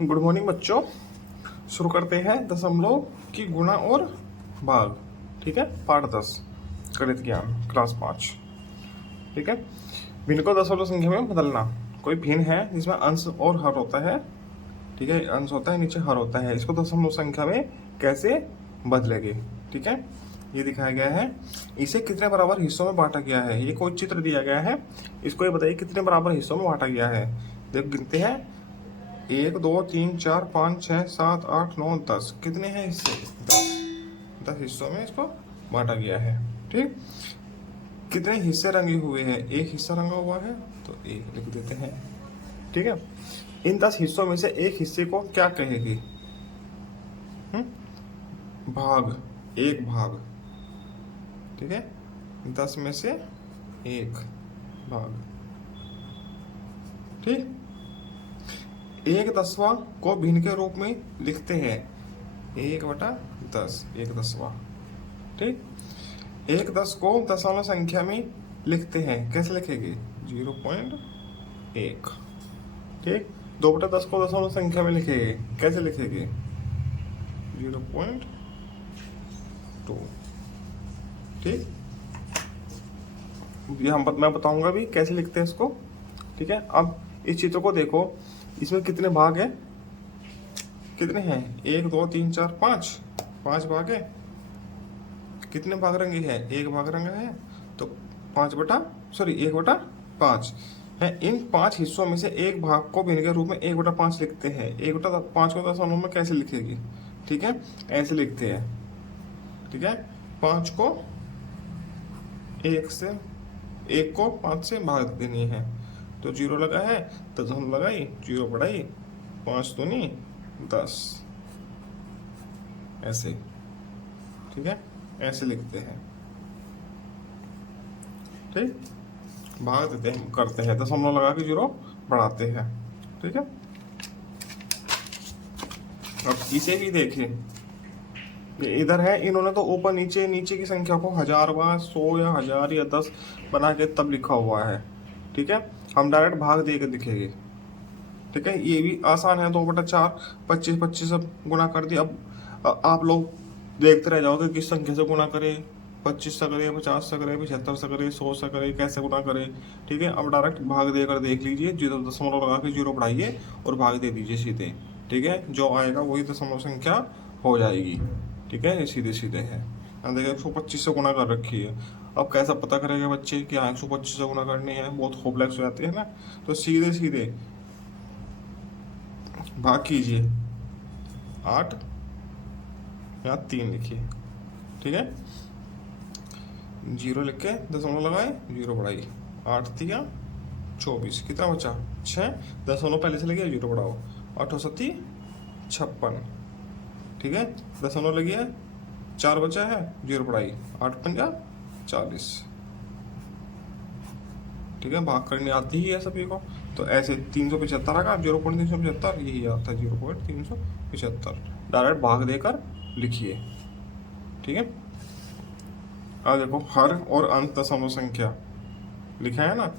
Good morning बच्चों। शुरू करते हैं दशमलव की गुणा और भाग। ठीक है, पाठ 10 गणित ज्ञान क्लास 5। ठीक है, भिन्न को दशमलव संख्या में बदलना। कोई भिन्न है जिसमें अंश और हर होता है। ठीक है, अंश होता है, नीचे हर होता है, इसको दशमलव संख्या में कैसे बदलेंगे। ठीक है, ये दिखाया गया है। इसे कितने बराबर हिस्सों में बांटा गया है। ये कोई चित्र दिया गया है, इसको ये बताइए कितने बराबर हिस्सों में बांटा गया है। देखो गिनते हैं, 1 2 3 4 5 6 7 8 9 10। कितने हैं हिस्से? 10 हिस्सों में इसको बांटा गया है। ठीक, कितने हिस्से रंगे हुए हैं? एक हिस्सा रंगा हुआ है तो एक लिख देते हैं। ठीक है, इन 10 हिस्सों में से एक हिस्से को क्या कहेगी? भाग, एक भाग। ठीक है, 10 में से एक भाग। ठीक, 1/10 को भिन्न के रूप में लिखते हैं 1/10, 1/10। ठीक, 1/10 को दशमलव संख्या में लिखते हैं, कैसे लिखेंगे? 0.1। ठीक, 2/10 को दशमलव संख्या में लिखेंगे, कैसे लिखेंगे? 0.2। ठीक, ये मैं बताऊंगा भी कैसे लिखते हैं इसको। ठीक है, अब इस चित्र को देखो, इसमें कितने भाग हैं? कितने हैं? 1 2 3 4 5, 5 भाग है। कितने भाग रंगे हैं? एक भाग रंगा है, तो 1/5 है। इन 5 हिस्सों में से एक भाग को भिन्न के रूप में 1/5 लिखते हैं। 1/5 को दशमलव में कैसे लिखेगी? ठीक है, ऐसे लिखते हैं। ठीक है, 5 को 5 से भाग देनी है, तो 0 लगा है तो दशमलव लगाई, 0 बढ़ाई, 5 दूनी 10, ऐसे। ठीक है, ऐसे लिखते हैं। ठीक, भाग देते हैं, करते हैं, दशमलव लगा के 0 बढ़ाते हैं। ठीक है, अब इसे भी देखिए, इधर है, इन्होंने तो ऊपर नीचे नीचे की संख्या को 1000 बार 100 या 1000 या 10 बना के तब लिखा हुआ है। ठीक है, हम डायरेक्ट भाग दे के लिखेंगे। ठीक है, ये भी आसान है। 2/4, 25 25 सब गुणा कर दिया। अब आप लोग देखते रह जाओगे किस संख्या से गुणा करें, 25 से करे, 50 से करे, 75 से करे, 100 से करे, कैसे गुणा करे। ठीक है, अब डायरेक्ट भाग देकर देख लीजिए, 0 दशमलव लगा के 0 बढ़ाइए और भाग दे दीजिए सीधे। ठीक है, जो आएगा वही दशमलव संख्या हो जाएगी। ठीक है, ये सीधे सीधे है। अब देखिए 125 से गुणा कर रखी है। अब कैसा पता करेंगे बच्चे कि हाँ 125 से गुणा करनी है? बहुत कॉम्प्लेक्स हो जाती है ना, तो सीधे सीधे भाग कीजिए। 8 या 3 लिखिए। ठीक है, 0 लिख के दशमलव लगाए, 0 बढ़ाई, 8 3 24, कितना बचा? 6, दशमलव पहले से लगे, 0 बढ़ाओ, 8 7 56। ठीक है, दशमलव लगी है, 4 बचा है, 0 बढ़ाई, 8 5 40। ठीक है, भाग करनी आती ही है सभी को, तो ऐसे 375 आएगा, 0.375 यही आता है, 0.375। डायरेक्ट भाग देकर लिखिए। ठीक है, अब देखो हर और अंत दशमलव संख्या लिखा है ना,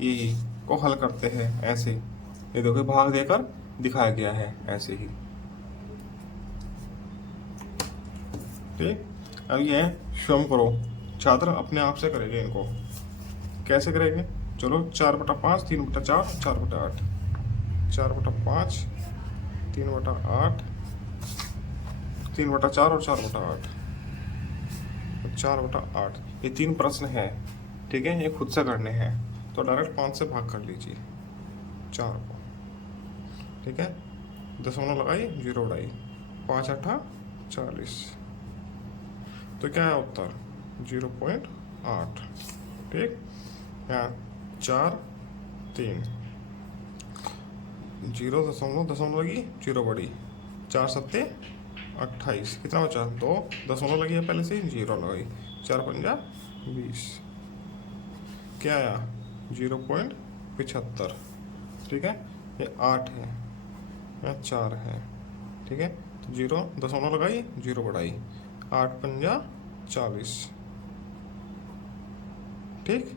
यही को हल करते हैं ऐसे। ये देखो भाग देकर दिखाया गया है ऐसे ही। ठीक, अब ये स्वयं करो, छात्र अपने आप से करेंगे इनको। कैसे करेंगे? चलो 4/5, 3/4, 4/8, 4/5, 3/8, 3/4 और 4/8, 4/8। ये 3 प्रश्न है। ठीक है, ये खुद से करने हैं, तो डायरेक्ट 5 से भाग कर लीजिए 4 को। ठीक है, दशमलव लगाई, 0 उड़ाई, 5 8 40, तो क्या है उत्तर? 0.8। ठीक, यहाँ 4 3, 0 दशमलव लगी, 0 बढ़ी, 4 7 28, कितना बचा? 2 दशमलव लगी है पहले से, 0 लगाई, 4 5 20, क्या आया? 0.75। ठीक है, ये 8 है या 4 है। ठीक है, तो 0 दशमलव लगाई, 0 बढ़ाई, 8 5 40। ठीक,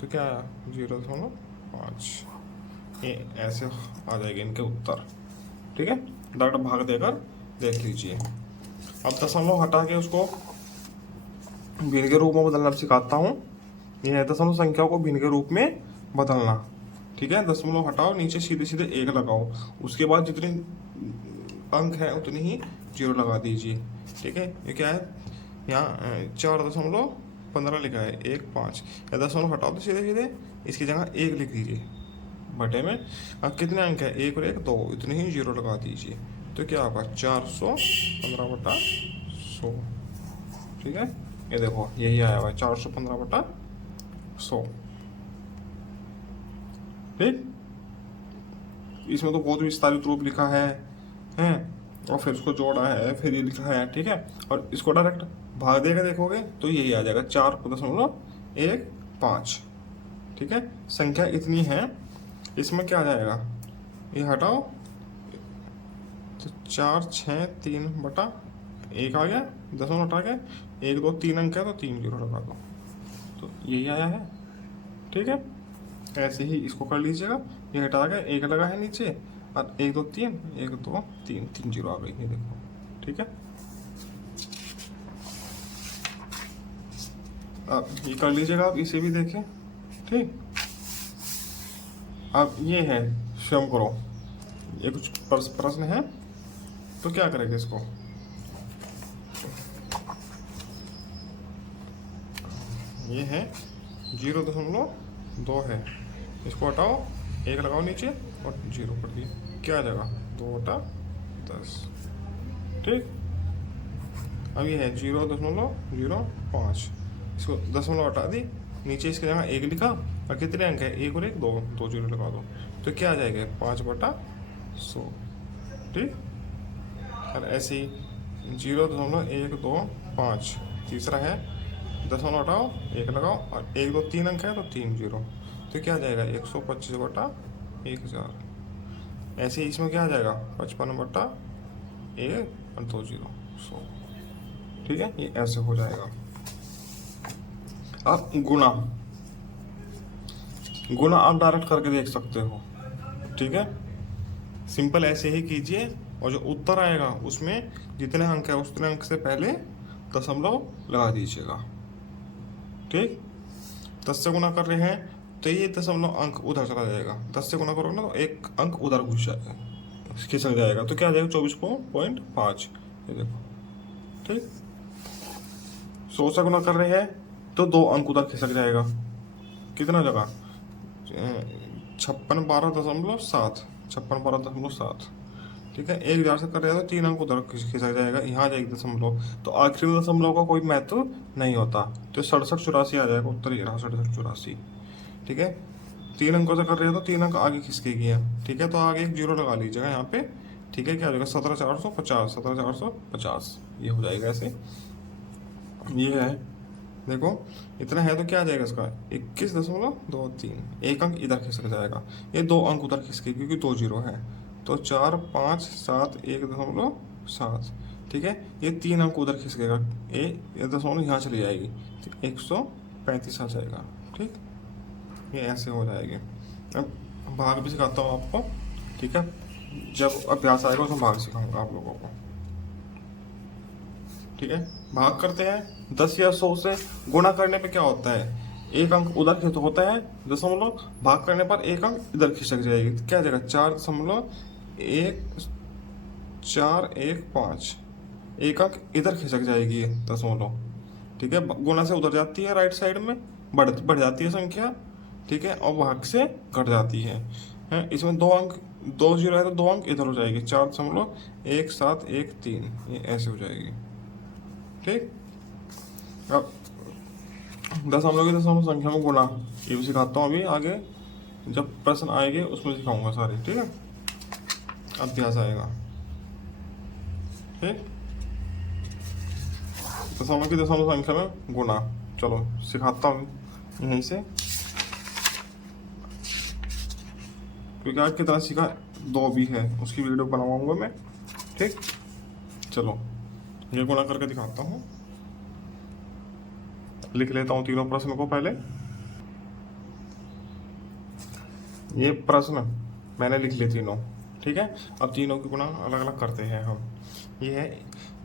तो क्या आया? 0.5। ये ऐसे आ जाएंगे इनके उत्तर। ठीक है, डायरेक्ट भाग देकर देख लीजिए। अब दशमलव हटा के उसको भिन्न के रूप में बदलना सिखाता हूँ। ये है दशमलव संख्या को भिन्न के रूप में बदलना। ठीक है, दशमलव हटाओ, नीचे सीधे सीधे एक लगाओ, उसके बाद जितने अंक है उतनी ही जीरो लगा दीजिए। ठीक है, ये क्या है, यहाँ 4.15 लिखा है, 1 5, या दशमलव हटाओ तो सीधे सीधे इसकी जगह 1 लिख दीजिए बटे में। अब कितने अंक है, 1 और 1 2, इतने ही जीरो लगा दीजिए। तो क्या होगा, 415/100। ठीक है, ये देखो यही आया हुआ है, 415/100। ठीक, इसमें तो बहुत विस्तारित रूप लिखा है हैं, और फिर उसको जोड़ा है, फिर ये लिखा है। ठीक है, और इसको डायरेक्ट भाग देकर देखोगे तो यही आ जाएगा, 4.15। ठीक है, संख्या इतनी है, इसमें क्या आ जाएगा, ये हटाओ तो 463/1 आ गया, दशमलव हटा के 1 2 3 अंक है तो 3 जीरो लगा दो, तो यही आया है। ठीक है, ऐसे ही इसको कर लीजिएगा। ये हटा के 1 लगा है नीचे, और 1 2 3 1 2 3 3 जीरो आ गई, ये देखो। ठीक है, अब ये कर लीजिएगा, आप इसे भी देखें। ठीक, अब ये है, स्वयं करो। ये कुछ प्रश्न है, तो क्या करेंगे इसको, ये है 0.2 है, इसको हटाओ, 1 लगाओ नीचे और जीरो कर दिए, क्या आ जाएगा, 2/10। ठीक, अब ये है 0.05, इसको दशमलव हटा दी, नीचे इसकी जगह 1 लिखा, और कितने अंक है, 1 और 1 2, 2 जीरो लगा दो, तो क्या आ जाएगा, 5/100। ठीक, और ऐसे ही 0.125, तीसरा है, दशमलव हटाओ, 1 लगाओ, और 1 2 3 अंक है तो 3 जीरो, तो क्या आ जाएगा, 125/1000। ऐसे ही इसमें क्या आ जाएगा, 55/1 और 2 जीरो, 100। ठीक है, ये ऐसे हो जाएगा। अब गुणा, गुणा आप डायरेक्ट करके देख सकते हो। ठीक है, सिंपल ऐसे ही कीजिए, और जो उत्तर आएगा उसमें जितने अंक है उतने अंक से पहले दशमलव लगा दीजिएगा। ठीक, 10 से गुना कर रहे हैं तो ये दशमलव अंक उधर चला जाएगा, 10 से गुना करोगे ना तो एक अंक उधर घुस जाएगा, खिसक जाएगा, तो क्या आ जाएगा, 24.5। ये देखो। ठीक, 100 से गुना कर रहे हैं तो 2 अंक उधर खिसक जाएगा, कितना जगह, 5612.7, 5612.7। ठीक है, 1000 से कर रहे हैं तो 3 अंक उधर खिसक जाएगा, यहाँ जाएगी दशमलव, तो आखिरी में दशमलव का कोई महत्व नहीं होता, तो 6784 आ जाएगा उत्तर, ये रहा 6784। ठीक है, 3 अंकों से कर रहे हैं तो 3 अंक आगे खिसकेगी है। ठीक है, तो आगे एक जीरो लगा लीजिएगा यहाँ पे। ठीक है, क्या हो जाएगा, 17450, 17450, ये हो जाएगा ऐसे। ये है, देखो इतना है तो क्या आ जाएगा इसका, 21.23, एक अंक इधर खिसक जाएगा, ये 2 अंक उधर खिसके क्योंकि 2 जीरो है, तो 4571.7। ठीक है, ये 3 अंक उधर खिसकेगा, ये दशमलव यहाँ चली जाएगी, तो 135 आ जाएगा। ठीक, ये ऐसे हो जाएगी। अब भाग भी सिखाता हूँ आपको। ठीक है, जब अभ्यास आएगा उसमें भाग सिखाऊंगा आप लोगों को। ठीक है, भाग करते हैं। 10 या 100 से गुणा करने पे क्या होता है, एक अंक उधर खिसक होता है दशमलव, भाग करने पर एक अंक इधर खिसक जाएगी, तो क्या जाएगा, 4.1415, एक अंक इधर खिसक जाएगी दशमलव। ठीक है, गुणा से उधर जाती है, राइट साइड में बढ़ जाती है संख्या। ठीक है, और भाग से घट जाती है। इसमें 2 अंक, 2 जीरो है तो 2 अंक इधर हो जाएगी, 4.1713, ये ऐसे हो जाएगी। ठीक, अब दशमलव की दशमलव संख्या में गुणा, ये भी सिखाता हूँ अभी आगे, जब प्रश्न आएंगे उसमें सिखाऊंगा सारे। ठीक है, अभ्यास आएगा। ठीक, दशमलव की दशमलव संख्या में गुणा, चलो सिखाता हूँ यहीं से, क्योंकि आज कितना सीखा 2 भी है, उसकी वीडियो बनाऊंगा मैं। ठीक, चलो ये गुणा करके दिखाता हूँ, लिख लेता हूँ तीनों प्रश्न को पहले। ये प्रश्न मैंने लिख लिए तीनों, ठीक है। अब तीनों की गुणा अलग अलग करते हैं हम। ये है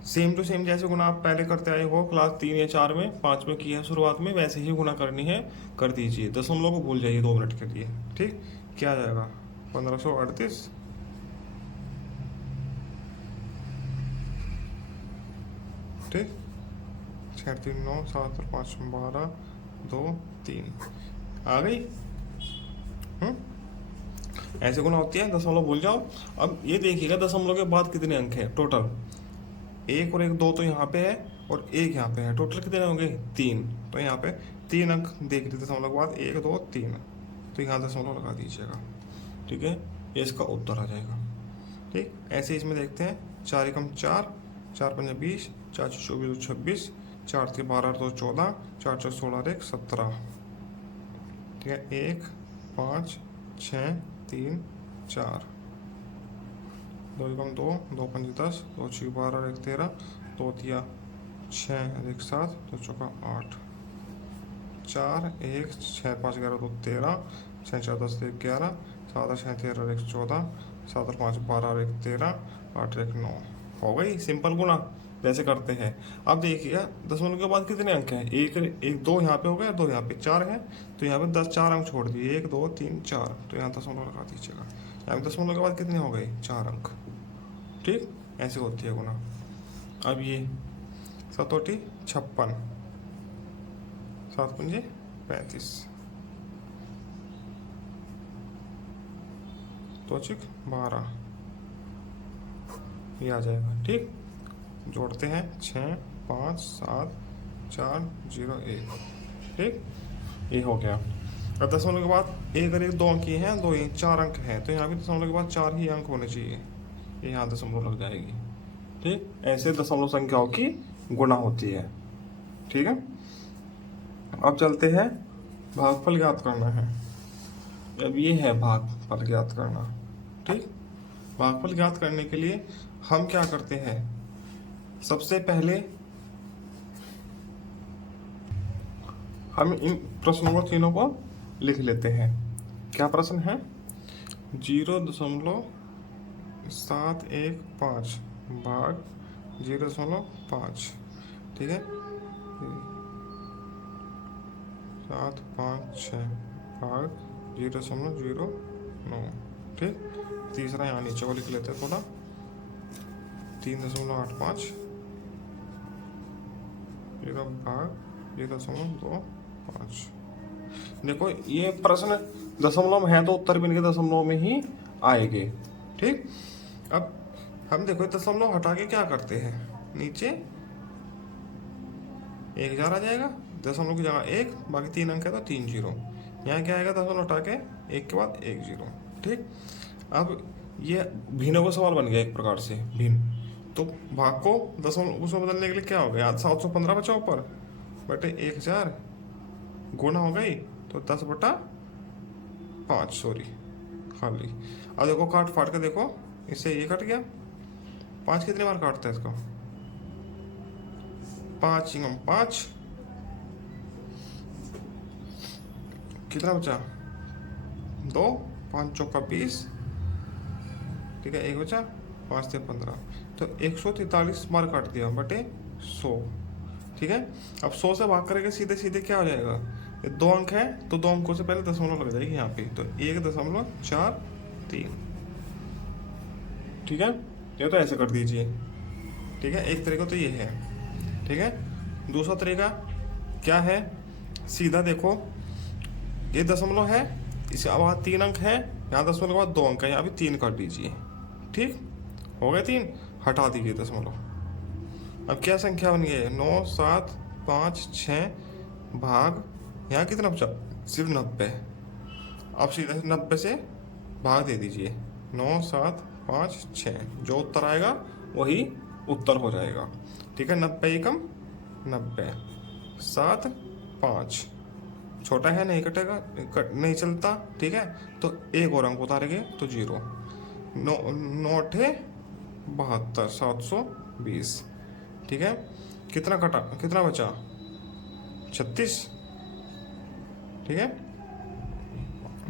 सेम टू सेम, जैसे गुणा आप पहले करते आए हो क्लास 3 या 4 में, 5 में की है शुरुआत में, वैसे ही गुणा करनी है, कर दीजिए। दशमलव को भूल जाइए 2 मिनट के लिए, ठीक। क्या आ जाएगा 1538, ठीक। 6 3 9 7 और 5 12 2 3 आ गई। ऐसे गुना होती है, दशमलव भूल जाओ। अब ये देखिएगा दशमलव के बाद कितने अंक हैं टोटल, 1 और 1 2 तो यहाँ पे है और 1 यहाँ पे है, टोटल कितने होंगे 3। तो यहाँ पे 3 अंक देख लीजिए दशमलव के बाद, 1 2 3, तो यहाँ दशमलव लगा दीजिएगा, ठीक है। ये इसका उत्तर आ जाएगा, ठीक। ऐसे इसमें देखते हैं, 4 एकम 4, 4 पंजे 20, 4 24 26, 4 3 12 2 14, 4 4 16 1 17, ठीक है। 1 5 6 3 4, 2 एकम 2, 2 पंजे 10, 2 6 12 1 13, 2 तिया 6 1 7, 2 चौका 8, 4 1 6 5 11 2 13, 6 4 10 1 11, 7 6 13 1 14, 7 और 5 12 1 13, 8 1 9। हो गई सिंपल गुणा जैसे करते हैं। अब देखिएगा दशमलव के बाद कितने अंक हैं, एक एक 2 यहाँ पे हो गया, 2 यहाँ पे, 4 है, तो यहाँ पे 10 4 अंक छोड़ दिए, 1 2 3 4, तो यहाँ दशमलव लगा दीजिएगा। यहाँ पे दशमलव के बाद कितने हो गए 4 अंक, ठीक। ऐसे होती है गुणा। अब ये 7 8 56, 7 पंजे 35, 2 6 12, ये आ जाएगा, ठीक। जोड़ते हैं 6 5 7 4 0 1, ठीक। ये हो गया। अब दशमलव के बाद एक और एक 2 अंक ही हैं, 2 ही 4 अंक हैं, तो यहाँ भी दशमलव के बाद 4 ही अंक होने चाहिए, ये यहाँ दशमलव लग जाएगी, ठीक। ऐसे दशमलव संख्याओं की गुणा होती है, ठीक है। अब चलते हैं, भागफल ज्ञात करना है। अब ये है भागफल ज्ञात करना, ठीक। भागफल ज्ञात करने के लिए हम क्या करते हैं, सबसे पहले हम इन प्रश्नों को तीनों को लिख लेते हैं। क्या प्रश्न है, 0.715 भाग 0.5, ठीक है। 7 5 6 भाग 0.09, ठीक। तीसरा यहाँ नीचे को लिख लेते हैं थोड़ा, 3.85 भाग 0.25। देखो ये प्रश्न दशमलव है तो उत्तर भी इनके दशमलव में ही आएंगे, ठीक। अब हम देखो दशमलव हटा के क्या करते हैं, नीचे 1000 आ जाएगा, दशमलव की जगह 1, बाकी 3 अंक है तो 3 0। यहाँ क्या आएगा, दशमलव हटा के 1 के बाद 1 0, ठीक। अब ये भिन्नों का सवाल बन गया एक प्रकार से भिन्न, तो भाग को दशमलव उसमें बदलने के लिए क्या हो गया, 715 बचा ऊपर बटे 1000, गुणा हो गई तो 10/5, सॉरी खाली। अब देखो काट फाट के देखो, इससे ये कट गया, 5 कितने बार काटता है इसको, 5 5, कितना बचा 2, 5 चौका 20, ठीक है। 1 बचा, 5 से 15, तो 143 बार काट दिया बटे 100, ठीक है। अब 100 से भाग करके सीधे सीधे क्या हो जाएगा, 2 अंक है तो 2 अंकों से पहले दशमलव लग जाएगी यहाँ पे, तो 1.43, ठीक है। ये तो ऐसे कर दीजिए, ठीक है। एक तरीका तो ये है, ठीक है। दूसरा तरीका क्या है, सीधा देखो ये दशमलव है, इसके बाद 3 अंक है, यहाँ दशमलव के बाद 2 अंक है, यहाँ भी 3 काट दीजिए, ठीक। हो गए 3, हटा दीजिए दशमलव। अब क्या संख्या बन गई, 9 7 5 6 भाग, यहाँ कितना बचा सिर्फ 90। अब सीधे 90 से भाग दे दीजिए, 9 7 5 6, जो उत्तर आएगा वही उत्तर हो जाएगा, ठीक है। 90 एकम 90, 7 5, छोटा है नहीं कटेगा, नहीं चलता, ठीक है। तो एक और अंक उतारेंगे तो 0, 9 9 72, 720, ठीक है। कितना कटा, कितना बचा 36, ठीक है।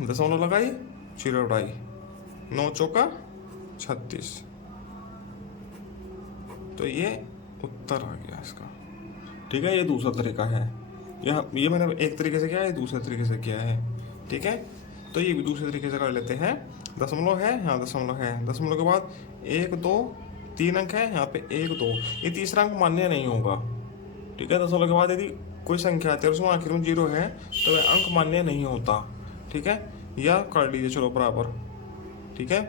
दशमलव लगाई, 0 उड़ाई, 9 चौका 36। तो ये उत्तर आ गया इसका। ठीक है, ये दूसरा तरीका है। ये मैंने एक तरीके से किया है, दूसरे तरीके से किया है। ठीक है, तो ये भी दूसरे तरीके से कर लेते हैं। दशमलव है, यहाँ दशमलव है, दशमलव के बाद 1 2 3 अंक है, यहाँ पे 1 2, ये तीसरा अंक मान्य नहीं होगा। ठीक है, दशमलव के बाद यदि कोई संख्या है 13 आखिर में 0 है तो वह अंक मान्य नहीं होता। ठीक है, या कर लीजिए चलो बराबर। ठीक है,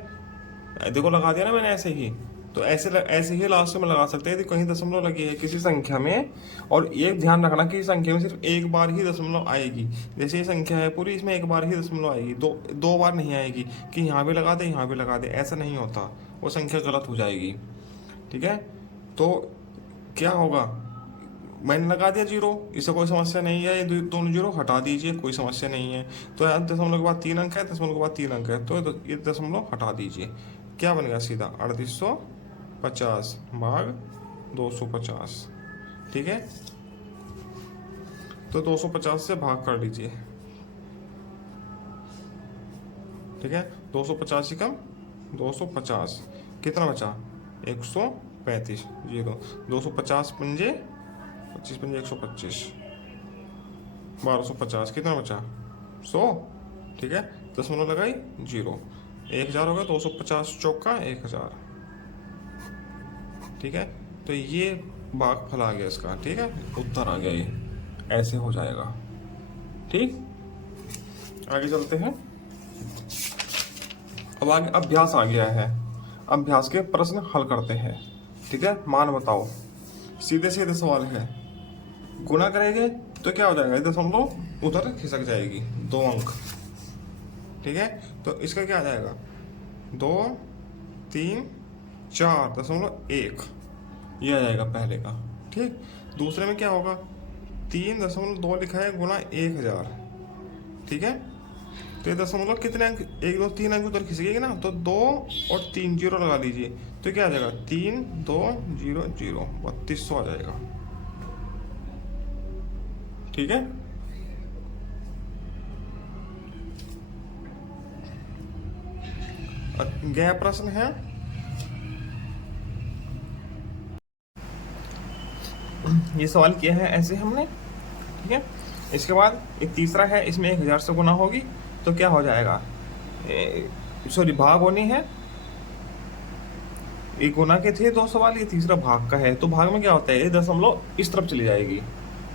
देखो लगा दिया ना मैंने ऐसे ही। तो ऐसे ही लास्ट में लगा सकते हैं यदि कहीं दशमलव लगी है किसी संख्या में। और ये ध्यान रखना कि संख्या में सिर्फ एक बार ही दशमलव आएगी। जैसे ये संख्या है पूरी, इसमें एक बार ही दशमलव आएगी, दो बार नहीं आएगी कि यहाँ भी लगा दे यहाँ भी लगा दे, ऐसा नहीं होता, वो संख्या गलत हो जाएगी। ठीक है, तो क्या होगा, मैंने लगा दिया 0, इससे कोई समस्या नहीं है, ये दोनों 0 हटा दीजिए, कोई समस्या नहीं है। तो यहाँ दशमलव के बाद 3 अंक है, दशमलव के बाद 3 अंक है, तो ये दशमलव हटा दीजिए। क्या बन गया सीधा 3850 भाग 250। ठीक है, तो 250 से भाग कर लीजिए। ठीक है, 250 ही कम 250, कितना बचा 135, 0 250 पंजे 25 पंजे 125, 1250, कितना बचा 100। ठीक है, दशमलव लगाई 0, 1000 हो गया, 250 चौका 1000। ठीक है, तो ये भागफल आ गया इसका। ठीक है, उत्तर आ गया, ये ऐसे हो जाएगा। ठीक, आगे चलते हैं। अब आगे अभ्यास आ गया है, अभ्यास के प्रश्न हल करते हैं। ठीक है, मान बताओ, सीधे सीधे सवाल है। गुणा करेंगे तो क्या हो जाएगा, दशमलव उधर खिसक जाएगी 2 अंक। ठीक है, तो इसका क्या आ जाएगा 2 3 4.1, ये आ जाएगा पहले का। ठीक, दूसरे में क्या होगा 3.2 लिखा है गुणा 1000। ठीक है, तो ये दशमलव कितने अंक, 1 2 3 अंक उधर खिसकेगी ना, तो 2 और 3 0 लगा लीजिए, तो क्या आ जाएगा 3 2 0 0, 3200 आ जाएगा। ठीक है, गया प्रश्न है। ये सवाल किया है ऐसे हमने। ठीक है, इसके बाद एक तीसरा है, इसमें 1000 से गुना होगी तो क्या हो जाएगा, सॉरी भाग होनी है। एक गुना के थे 2 सवाल, ये तीसरा भाग का है। तो भाग में क्या होता है, ये दशमलव इस तरफ चली जाएगी।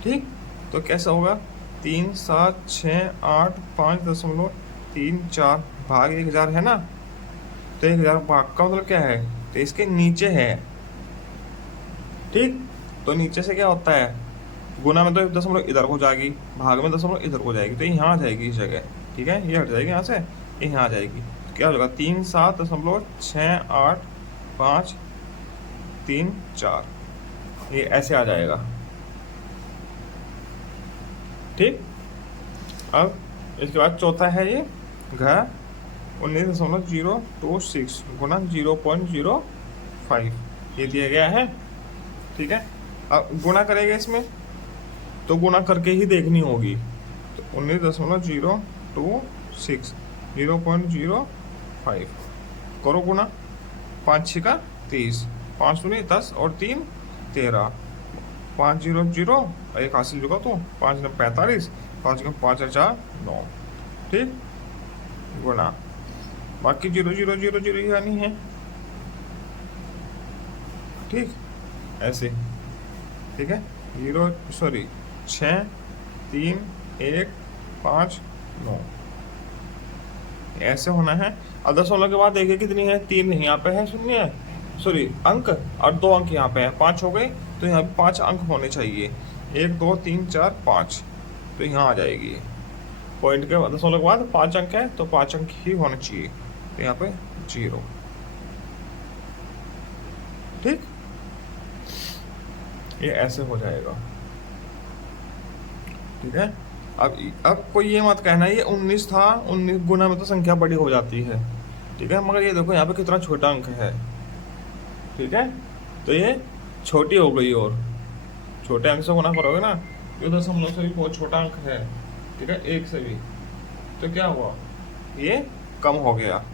ठीक, तो कैसा होगा 3 7 6 8 5.34 भाग 1000 है ना, तो 1000 भाग का मतलब क्या है, तो इसके नीचे है। ठीक, तो नीचे से क्या होता है, गुना में तो दशमलव इधर हो जाएगी, भाग में दशमलव इधर हो जाएगी, तो यहाँ आ जाएगी इस जगह। ठीक है, ये हट जाएगी यहाँ से, ये यहाँ आ जाएगी। तो क्या होगा 3 7.68534, ये ऐसे आ जाएगा। ठीक, अब इसके बाद चौथा है ये घ 19.026 गुना 0.05, ये दिया गया है। ठीक है, अब गुणा करेंगे इसमें, तो गुणा करके ही देखनी होगी। तो 19.026 0.05 करो गुणा, 5 6 का 30, 5 दूनी 10 और 3 13, 5 0 0, एक हासिल चुका तो 5 9 45, 5 5 4 9। ठीक, गुणा बाकी 0 0 0 0 ही आनी है। ठीक, ऐसे। ठीक है, 6 3 1 5 9, ऐसे होना है। अब दशमलव के बाद देखिए कितनी है, 3 यहाँ पे है, शून्य है, सॉरी अंक, और 2 अंक यहाँ पे है, 5 हो गए, तो यहाँ पे 5 अंक होने चाहिए, 1 2 3 4 5, तो यहाँ आ जाएगी। पॉइंट के दशमलव के बाद 5 अंक है, तो 5 अंक ही होने चाहिए, तो यहाँ पे 0। ठीक, ये ऐसे हो जाएगा। ठीक है, अब कोई ये मत कहना ये 19 था, 19 गुना में तो संख्या बड़ी हो जाती है। ठीक है, मगर ये देखो यहाँ पे कितना छोटा अंक है। ठीक है, तो ये छोटी हो गई, और छोटे अंक से गुना करोगे ना, ये दशमलव से भी बहुत छोटा अंक है। ठीक है, 1 से भी, तो क्या हुआ ये कम हो गया।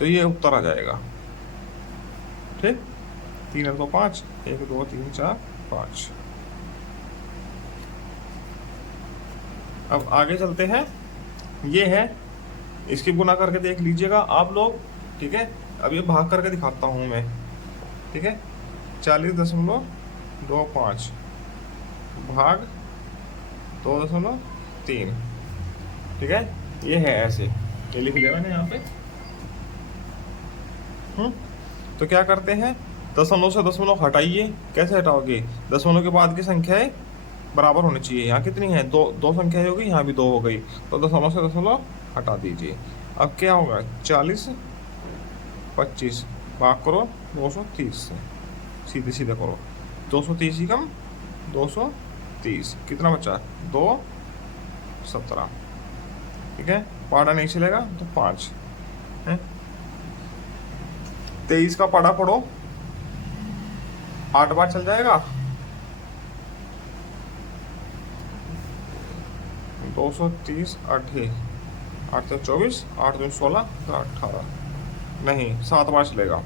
तो ये उत्तर आ जाएगा। ठीक, 3 और 2 5, 1 2 3 4 5। अब आगे चलते हैं। ये है, इसकी गुना करके देख लीजिएगा आप लोग। ठीक है, अब ये भाग करके दिखाता हूँ मैं। ठीक है, 40.25 भाग 2.3। ठीक है, ये है ऐसे, ये लिख लिया मैंने यहाँ पे। तो क्या करते हैं, दशमलव से दशमलव हटाइए। कैसे हटाओगे, दशमलव के बाद की संख्याएं बराबर होनी चाहिए। यहाँ कितनी है, दो संख्याएं हो गई, यहाँ भी 2 हो गई, तो दशमलव से दशमलव हटा दीजिए। अब क्या होगा, 40/25 भाग करो 230 से, सीधे सीधे करो। 230 ही कम 230, कितना बचा, 217। ठीक है, पाड़ा नहीं चलेगा तो 5 है। 23 का पाड़ा पढ़ो, 8 बार चल जाएगा, 230 8 8 24, 8 2 16, 18 नहीं 7 बार चलेगा।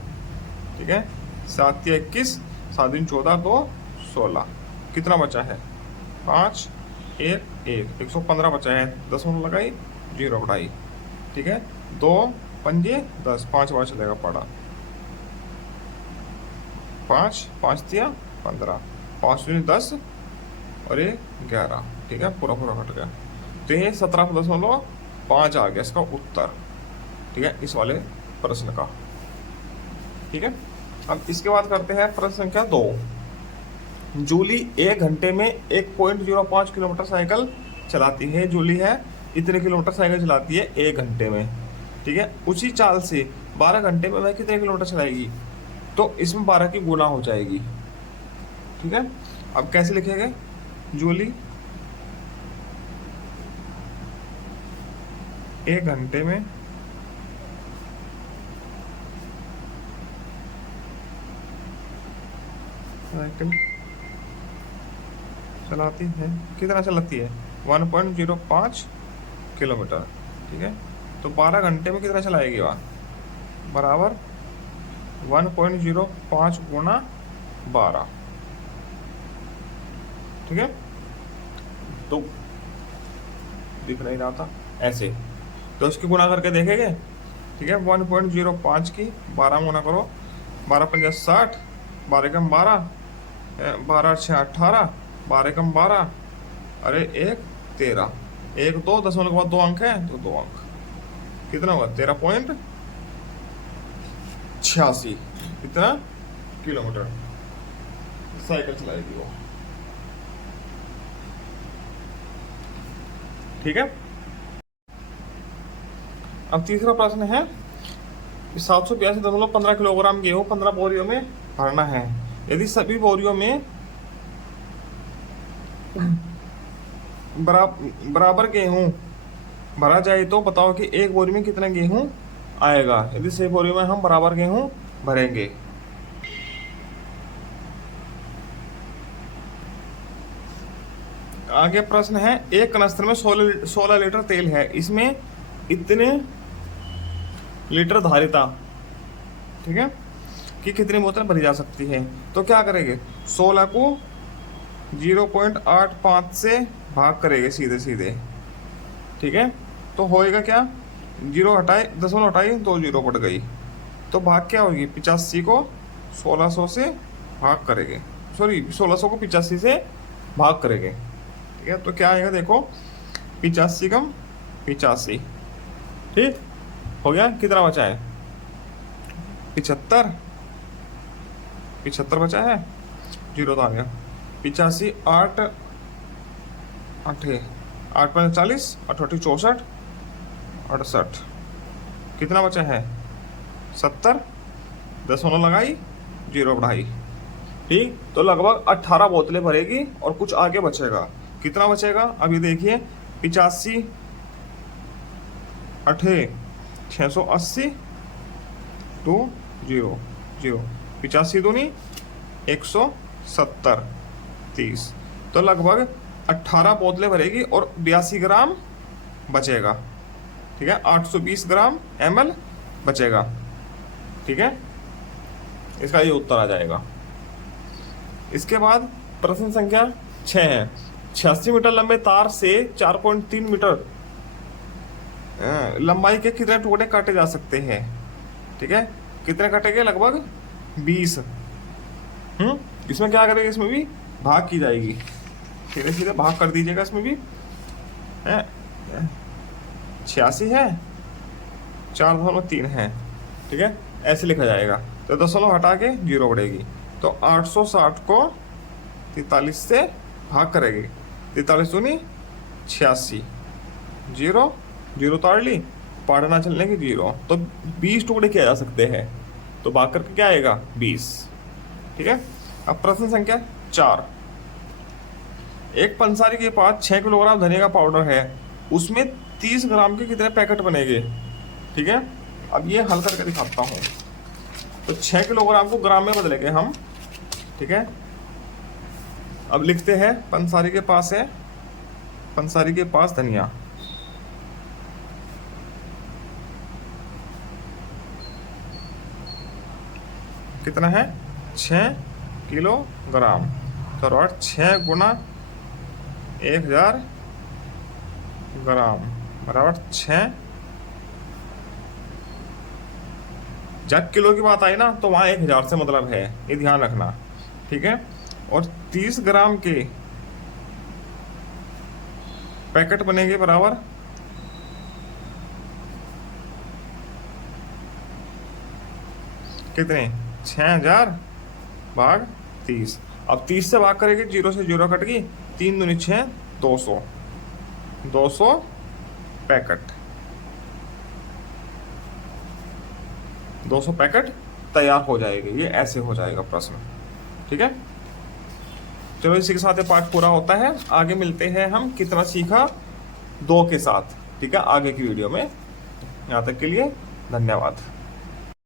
ठीक है, 7 21, 7 दिन 14, 2 16, कितना बचा है, 5 1 1, 115 बचा है। दशमलव लगाई, 0 बढ़ाई। ठीक है, 2 पंजे 10, 5 बार चलेगा पड़ा। 5 5 दिया 15, 5 दूनी 10 और ये 11। ठीक है, पूरा पूरा कट गया, तो ये 17.5 आ गया इसका उत्तर। ठीक है, इस वाले प्रश्न का। ठीक है, अब इसके बाद करते हैं प्रश्न संख्या 2। जूली 1 घंटे में 1.05 किलोमीटर साइकिल चलाती है। जूली है, इतने किलोमीटर साइकिल चलाती है 1 घंटे में। ठीक है, उसी चाल से 12 घंटे में वह कितने किलोमीटर चलाएगी, तो इसमें 12 की गुना हो जाएगी। ठीक है, अब कैसे लिखेंगे, जूली 1 घंटे में साइकिल चलाती है, कितना चलाती है, 1.05 किलोमीटर। ठीक है, तो 12 घंटे में कितना चलाएगी वह, बराबर 1.05 गुना 12। ठीक है, तो दिख नहीं रहा था ऐसे, तो इसकी गुना करके देखेंगे। ठीक है, 1.05 की 12 गुना करो, 12 पंजा 60, 12 कम 12, 12 6 18, 12 कम 12, अरे 1 13, 1 2 दशमलव के बाद 2 अंक है तो 2 अंक, कितना हुआ 13.86 कितना किलोमीटर साइकिल चलाएगी वो। ठीक है, अब तीसरा प्रश्न है, 782.15 किलोग्राम गेहूं 15 बोरियों में भरना है। यदि सभी बोरियों में बराबर गेहूं भरा जाए तो बताओ कि एक बोरी में कितना गेहूं आएगा। यदि सभी बोरियों में हम बराबर गेहूं भरेंगे। आगे प्रश्न है, एक कनस्तर में 16 लीटर तेल है, इसमें इतने लीटर धारिता, ठीक है, कि कितनी बोतल भरी जा सकती है। तो क्या करेंगे, 16 को 0.85 से भाग करेंगे सीधे सीधे। ठीक है, तो होएगा क्या, 0 हटाए, दशमलव हटाई तो 0 बढ़ गई, तो भाग क्या होगी, 85 को 1600 से भाग करेंगे, सॉरी 1600 को 85 से भाग करेंगे। ठीक है, तो क्या आएगा देखो, 85 कम 85, ठीक हो गया, कितना बचा है 75 बचा है, 0 तो आ गया, 85 8 8 8 5 40, 8 64 68, कितना बचा है 70, दशमलव लगाई 0 बढ़ाई। ठीक, तो लगभग 18 बोतलें भरेगी और कुछ आगे बचेगा, कितना बचेगा, अभी देखिए 85 8 680 2 0 0, 85 दूनी 170 30, तो लगभग 18 बोतलें भरेगी और 82 ग्राम बचेगा। ठीक है, 820 ग्राम ml बचेगा। ठीक है, इसका ये उत्तर आ जाएगा। इसके बाद प्रश्न संख्या 6 है, 86 मीटर लंबे तार से 4.3 मीटर लंबाई के कितने टुकड़े काटे जा सकते हैं? ठीक है, कितने कटेंगे? लगभग 20। इसमें क्या करेंगे? इसमें भी भाग की जाएगी, सीधे सीधे भाग कर दीजिएगा। इसमें भी 86 है, 4/3 है, ठीक है, ऐसे लिखा जाएगा। तो दशमलव हटा के 0 बढ़ेगी, तो 860 को 43 से भाग करेगी। 43 दूनी 86, 0 0 ताड़ ली, पढ़ना चलने की 0, तो 20 टुकड़े किए जा सकते हैं। तो भाग करके क्या आएगा? 20। ठीक है, अब प्रश्न संख्या 4, एक पंसारी के पास 6 किलोग्राम धनिया का पाउडर है, उसमें 30 ग्राम के कितने पैकेट बनेंगे? ठीक है, अब ये हल करके दिखाता हूँ। तो 6 किलोग्राम को ग्राम में बदलेंगे हम। ठीक है, अब लिखते हैं पंसारी के पास है, पंसारी के पास धनिया, कितना है? 6 किलोग्राम। तो 6 गुना 1000 ग्राम बराबर 6। जब किलो की बात आई ना तो वहाँ 1000 से मतलब है, ये ध्यान रखना। ठीक है, और 30 ग्राम के पैकेट बनेंगे बराबर कितने? 6000 भाग 30। अब 30 से भाग करेंगे, 0 से 0 कट गई, 3 दूनी 6, 200, 200 पैकेट, 200 पैकेट तैयार हो जाएगी। ये ऐसे हो जाएगा प्रश्न। ठीक है, चलो इसी के साथ ये पार्ट पूरा होता है। आगे मिलते हैं हम कितना सीखा 2 के साथ। ठीक है, आगे की वीडियो में। यहाँ तक के लिए धन्यवाद।